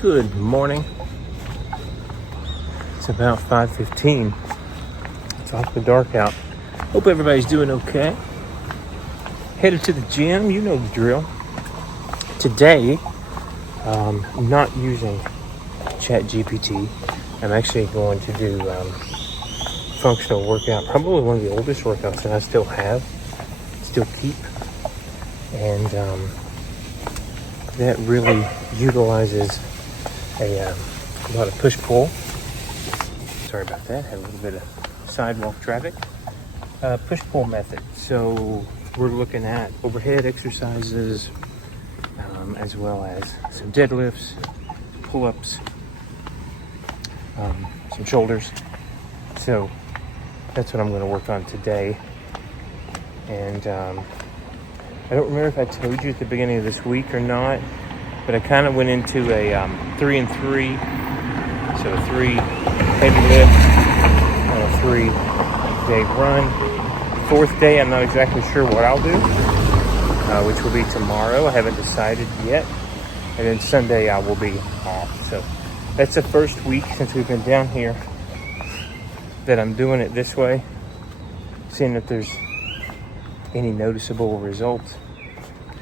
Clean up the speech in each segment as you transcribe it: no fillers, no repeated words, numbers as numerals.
Good morning. It's about 5:15. It's awfully dark out. Hope everybody's doing okay. Headed to the gym, you know the drill. Today, I'm not using ChatGPT. I'm actually going to do functional workout, probably one of the oldest workouts that I still keep. And that really utilizes a lot of push-pull. Sorry about that, had a little bit of sidewalk traffic. Push-pull method. So we're looking at overhead exercises, as well as some deadlifts, pull-ups, some shoulders. So that's what I'm going to work on today. And I don't remember if I told you at the beginning of this week or not, but I kind of went into a 3 and 3. So 3 heavy lifts and a 3-day run. The 4th day, I'm not exactly sure what I'll do, which will be tomorrow. I haven't decided yet. And then Sunday I will be off. So that's the first week since we've been down here that I'm doing it this way, seeing if there's any noticeable results.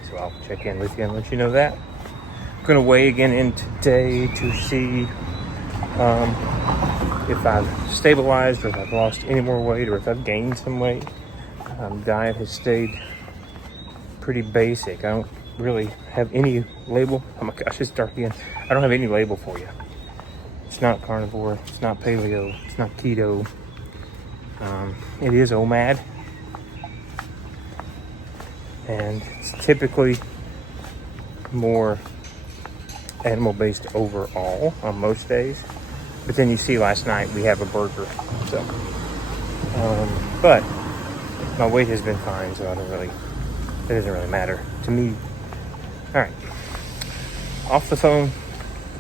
So I'll check in with you and let you know that. I'm going to weigh again in today to see if I've stabilized or if I've lost any more weight or if I've gained some weight. Diet has stayed pretty basic. I don't really have any label. Oh my gosh, it's dark again. I don't have any label for you. It's not carnivore. It's not paleo. It's not keto. It is OMAD. And it's typically more animal-based overall on most days. But then you see last night we have a burger. So, but my weight has been fine, so it doesn't really matter to me. All right, off the phone,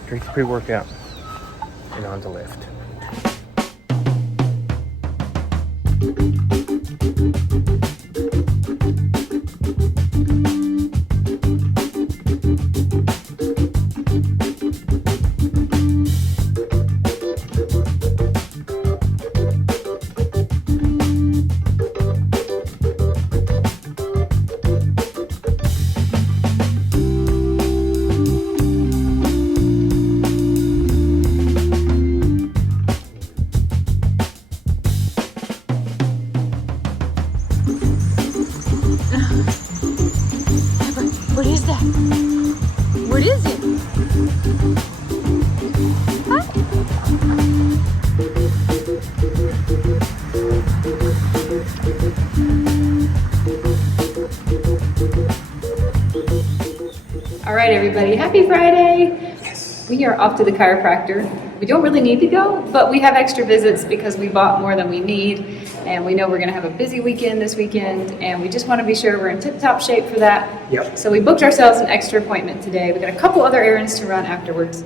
drink the pre-workout, and on to lift. What is that? What is it? Huh? All right, everybody. Happy Friday. Yes. We are off to the chiropractor. We don't really need to go, but we have extra visits because we bought more than we need. And we know we're going to have a busy weekend this weekend, and we just want to be sure we're in tip-top shape for that. Yep. So we booked ourselves an extra appointment today. We got a couple other errands to run afterwards,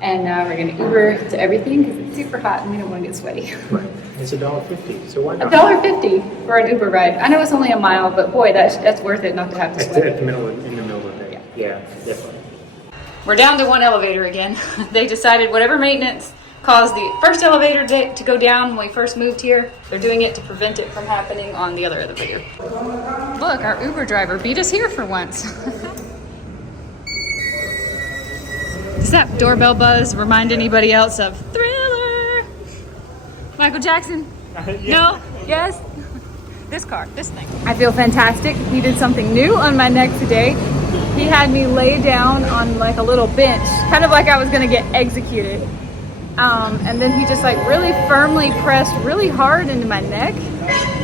and we're going to Uber to everything because it's super hot and we don't want to get sweaty. Right. It's $1.50, so why not? $1.50 for an Uber ride. I know it's only a mile, but boy, that's worth it not to have to sweat. In the middle of the day. Yeah, definitely. We're down to one elevator again. They decided whatever maintenance caused the first elevator to go down when we first moved here, they're doing it to prevent it from happening on the other elevator. Look, our Uber driver beat us here for once. Does that doorbell buzz remind anybody else of Thriller? Michael Jackson? No? Yes? This thing. I feel fantastic. He did something new on my neck today. He had me lay down on like a little bench, kind of like I was gonna get executed. And then he just like really firmly pressed really hard into my neck,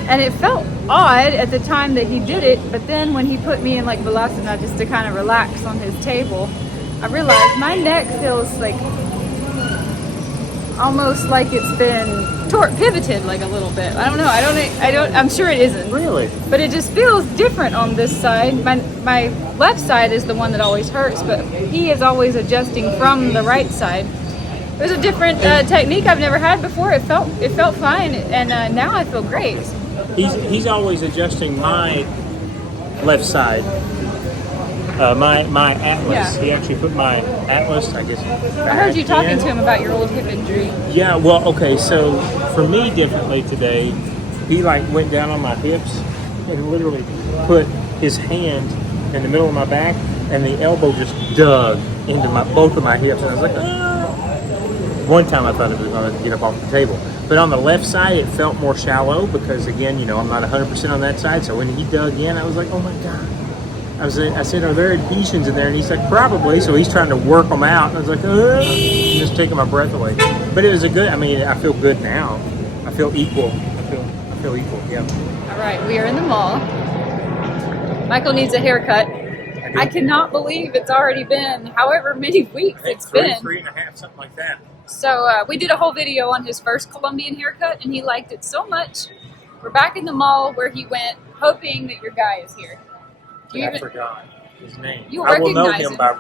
and it felt odd at the time that he did it, but then when he put me in like Vilasana just to kind of relax on his table, I realized my neck feels like almost like it's been pivoted like a little bit. I don't know. I'm sure it isn't. Really? But it just feels different on this side. My left side is the one that always hurts, but he is always adjusting from the right side. It was a different technique I've never had before. It felt fine, and now I feel great. He's always adjusting my left side. My Atlas. Yeah. He actually put my Atlas, I guess. I heard you talking to him about your old hip injury. Yeah, well, okay, so for me differently today, he like went down on my hips and literally put his hand in the middle of my back, and the elbow just dug into both of my hips, and I was like, ah. One time I thought it was going to get up off the table. But on the left side, it felt more shallow because, again, I'm not 100% on that side. So when he dug in, I was like, oh my God. I said, are there adhesions in there? And he's like, probably. So he's trying to work them out. And I was like, just taking my breath away. But it was I feel good now. I feel equal. I feel equal, yeah. All right, we are in the mall. Michael needs a haircut. I cannot believe it's already been however many weeks it's been. 3.5, something like that. So we did a whole video on his first Colombian haircut, and he liked it so much. We're back in the mall where he went, hoping that your guy is here. I forgot his name. You I will know recognize him by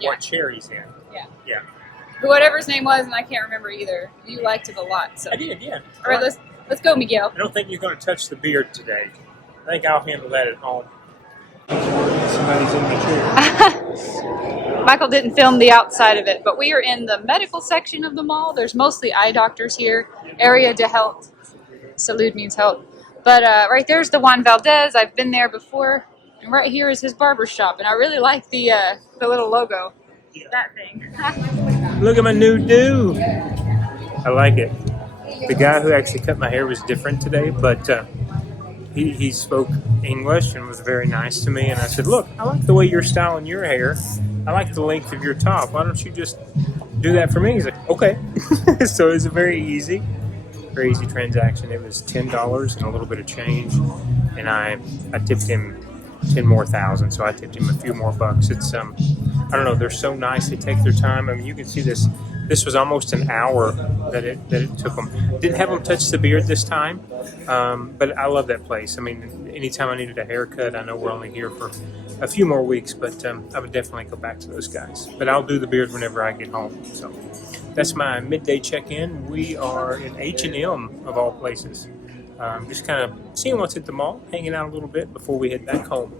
what chair he's in. Yeah. Yeah. Whatever his name was, and I can't remember either. You liked it a lot. So. I did, yeah. All right, let's go, Miguel. I don't think you're going to touch the beard today. I think I'll handle that at home. Somebody's in the chair. Michael didn't film the outside of it, but we are in the medical section of the mall. There's mostly eye doctors here. Area de health. Salud means health. But right there's the Juan Valdez. I've been there before. And right here is his barber shop. And I really like the little logo. Yeah. That thing. Look at my new do. I like it. The guy who actually cut my hair was different today, but he spoke English and was very nice to me. And I said, look, I like the way you're styling your hair. I like the length of your top. Why don't you just do that for me? He's like, okay. So it was a very easy transaction. It was $10 and a little bit of change. And I tipped him 10 more thousand, so I tipped him a few more bucks. It's I don't know, they're so nice. They take their time. I mean, you can see this was almost an hour that it took them. Didn't have them touch the beard this time, but I love that place. I mean, anytime I needed a haircut, I know we're only here for a few more weeks, but I would definitely go back to those guys. But I'll do the beard whenever I get home. So that's my midday check-in. We are in H&M of all places. Just kind of seeing what's at the mall, hanging out a little bit before we head back home.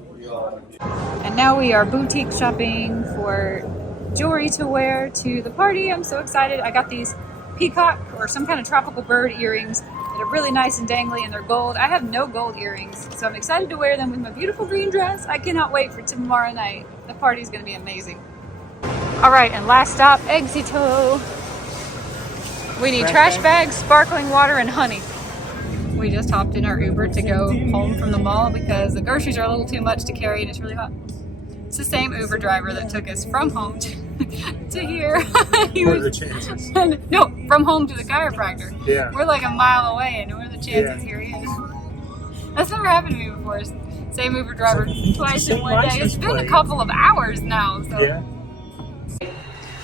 And now we are boutique shopping for jewelry to wear to the party. I'm so excited. I got these peacock or some kind of tropical bird earrings that are really nice and dangly, and they're gold. I have no gold earrings, so I'm excited to wear them with my beautiful green dress. I cannot wait for tomorrow night. The party's going to be amazing. All right, and last stop, Exito. We need trash bags, sparkling water, and honey. We just hopped in our Uber to go home from the mall because the groceries are a little too much to carry and it's really hot. It's the same Uber driver that took us from home to here. What are the chances? No, from home to the chiropractor. Yeah. We're like a mile away, and what are the chances here he is? That's never happened to me before. Same Uber driver twice in one day. It's been a couple of hours now. So. Yeah.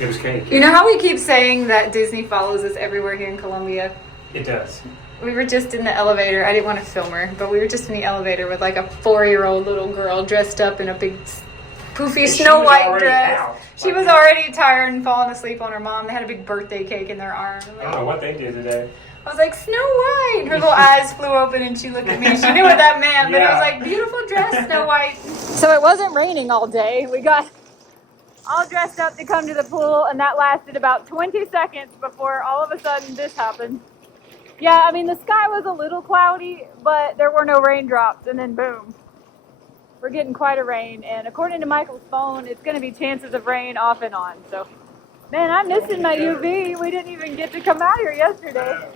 It was cake. You know how we keep saying that Disney follows us everywhere here in Colombia? It does. We were just in the elevator. I didn't want to film her, but we were just in the elevator with like a 4-year-old little girl dressed up in a big poofy Snow White dress. She was already tired and falling asleep on her mom. They had a big birthday cake in their arms. I don't know what they did today. I was like, Snow White. Her little eyes flew open and she looked at me. She knew what that meant, but it was like, beautiful dress, Snow White. So it wasn't raining all day. We got all dressed up to come to the pool, and that lasted about 20 seconds before all of a sudden this happened. Yeah, I mean, the sky was a little cloudy, but there were no raindrops, and then boom. We're getting quite a rain, and according to Michael's phone, it's going to be chances of rain off and on. So, man, I'm missing my UV. We didn't even get to come out here yesterday.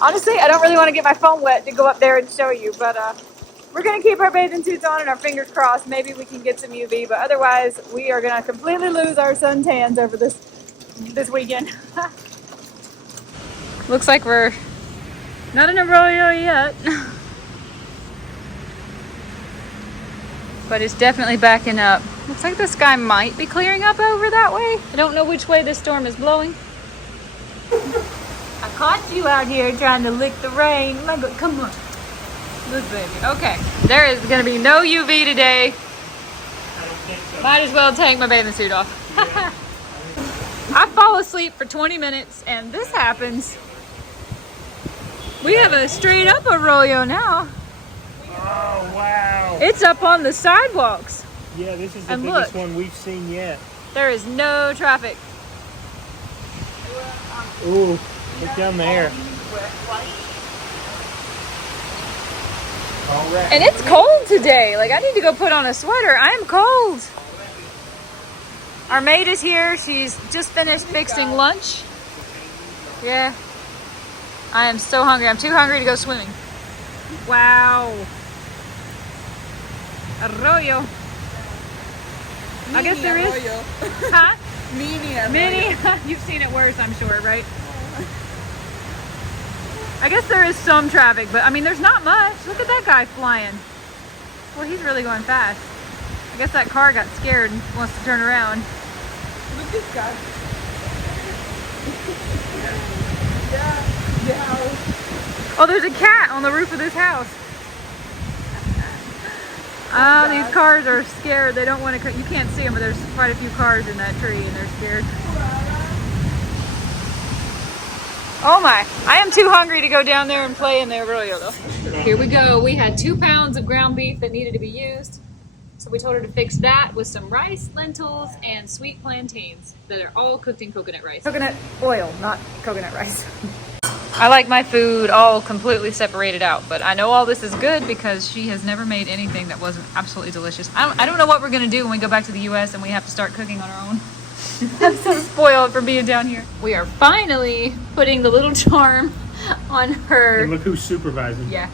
Honestly, I don't really want to get my phone wet to go up there and show you, but we're going to keep our bathing suits on and our fingers crossed. Maybe we can get some UV, but otherwise, we are going to completely lose our suntans over this weekend. Looks like we're not in Arroyo yet. But it's definitely backing up. Looks like the sky might be clearing up over that way. I don't know which way this storm is blowing. I caught you out here trying to lick the rain. Come on. Look, baby. Okay. There is going to be no UV today. Might as well take my bathing suit off. I fall asleep for 20 minutes and this happens. We have a straight up arroyo now. Oh, wow. It's up on the sidewalks. Yeah, this is the And biggest look. one we've seen yet. There is no traffic. Ooh, look down there. And it's cold today. Like, I need to go put on a sweater. I am cold. Our maid is here. She's just finished fixing lunch. Yeah. I am so hungry. I'm too hungry to go swimming. Wow. Arroyo. I guess there is. Huh? Mini. You've seen it worse, I'm sure, right? I guess there is some traffic, but I mean, there's not much. Look at that guy flying. Well, he's really going fast. I guess that car got scared and wants to turn around. Look at this guy. Oh, there's a cat on the roof of this house. Oh, these cars are scared. They don't want to. You can't see them, but there's quite a few cars in that tree, and they're scared. Oh my! I am too hungry to go down there and play in the arroyo, though. Here we go. We had 2 pounds of ground beef that needed to be used, so we told her to fix that with some rice, lentils, and sweet plantains that are all cooked in coconut rice. Coconut oil, not coconut rice. I like my food all completely separated out, but I know all this is good because she has never made anything that wasn't absolutely delicious. I don't know what we're gonna do when we go back to the US and we have to start cooking on our own. I'm so spoiled for being down here. We are finally putting the little charm on her. And look who's supervising. Yeah.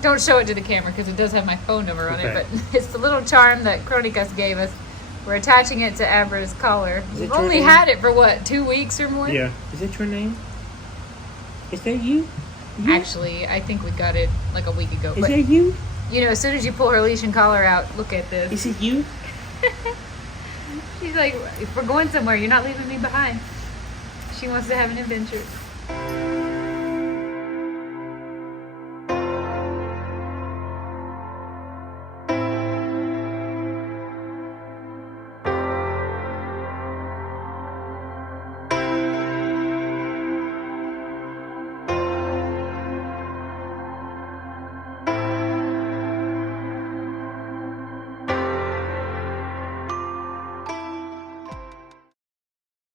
Don't show it to the camera because it does have my phone number on it, Okay. but it's the little charm that Kronikas gave us. We're attaching it to Abra's collar. Is it We've your only name? had it for what, 2 weeks or more? Yeah. Is that your name? Is that you? Actually, I think we got it like a week ago. Is But that you? you know, as soon as you pull her leash and collar out, look at this. Is it you? She's like, if we're going somewhere, you're not leaving me behind. She wants to have an adventure.